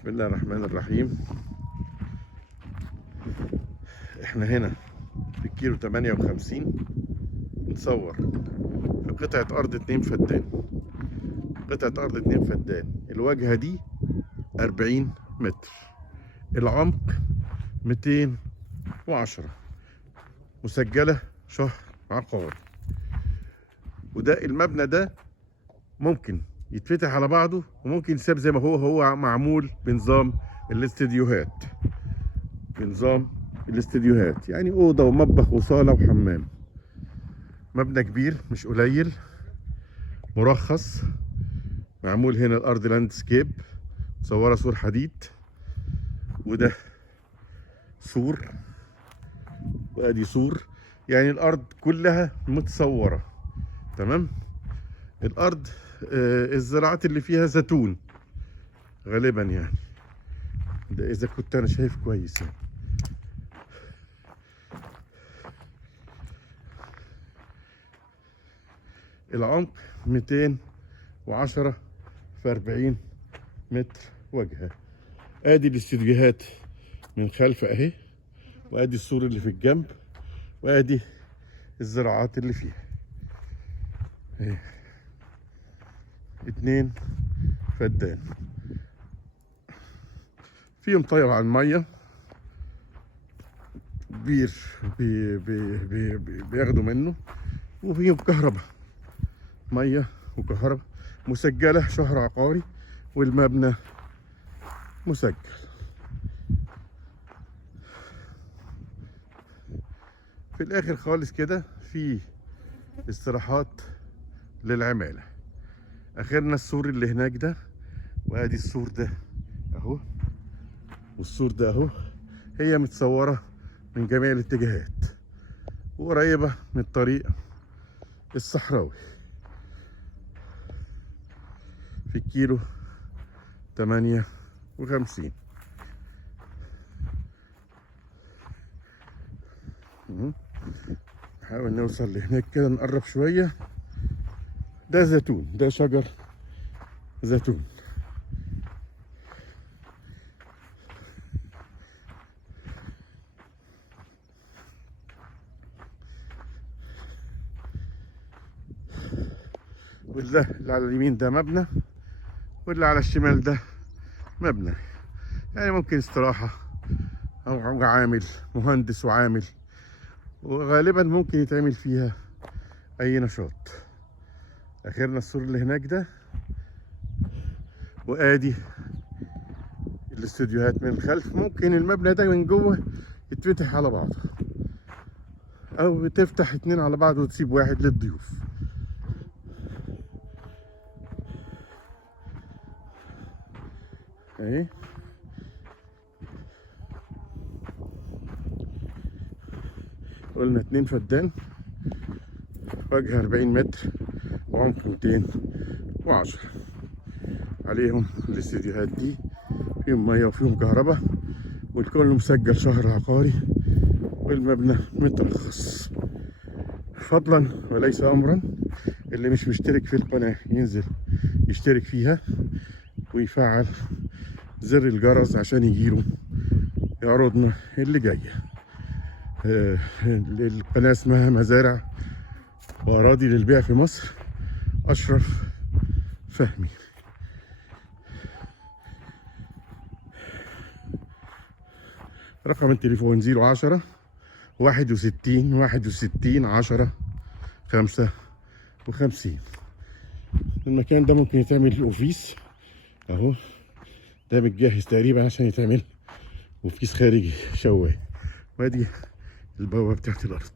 بسم الله الرحمن الرحيم. احنا هنا في الكيلو 58 نصور في قطعة أرض 2 فدان. قطعة أرض 2 فدان، الواجهة دي 40 متر، العمق 210، مسجلة شهر عقاري. وده المبنى ده ممكن يتفتح على بعضه وممكن يساب زي ما هو معمول بنظام الاستديوهات. يعني أوضة ومطبخ وصالة وحمام. مبنى كبير مش قليل، مرخص، معمول هنا الأرض لاندسكيب، مصورة سور حديد، وده سور وادي سور، يعني الأرض كلها متصورة تمام. الأرض الزراعات اللي فيها زيتون غالبا، يعني ده إذا كنت أنا شايف كويس يعني. العمق 210 في 40 متر واجهة. ادي الاستديوهات من خلف اهي، وادي السور اللي في الجنب، وادي الزراعات اللي فيها اهي. 2 فدان فيهم طيب على المية، بير بياخدوا منه، وفيهم كهرباء، مية وكهرباء، مسجلة شهر عقاري، والمبنى مسجل. في الاخر خالص كده في استراحات للعمالة. اخرنا السور اللي هناك ده، وادي السور ده اهو، والسور ده اهو. هي متصورة من جميع الاتجاهات وقريبة من الطريق الصحراوي في الكيلو 58. نحاول نوصل لهناك كده، نقرب شوية. ده زيتون، ده شجر زيتون. واللي على اليمين ده مبنى، واللي على الشمال ده مبنى، يعني ممكن استراحة أو عامل، مهندس وعامل، وغالبا ممكن يتعمل فيها أي نشاط. آخرنا السور اللي هناك ده، وآدي الاستوديوهات من الخلف. ممكن المبنى ده من جوه يتفتح على بعضه، أو تفتح 2 على بعض وتسيب واحد للضيوف. اهي قلنا 2 فدان، واجهة 40 متر، وعمق 210. عليهم الاستديوهات دي، فيهم ميه وفيهم كهرباء، والكل مسجل شهر عقاري، والمبنى مترخص. فضلا وليس امرا، اللي مش مشترك في القناة ينزل يشترك فيها ويفعل زر الجرس عشان يجيله عروضنا اللي جايه. القناة اسمها مزارع وأراضي للبيع في مصر، أشرف فهمي. رقم التليفون 010 61 10 55. المكان ده ممكن يتعمل أوفيس أهو، ده متجهز تقريبا عشان يتعمل أوفيس خارجي شوايه. وادي البوابة بتاعت الأرض.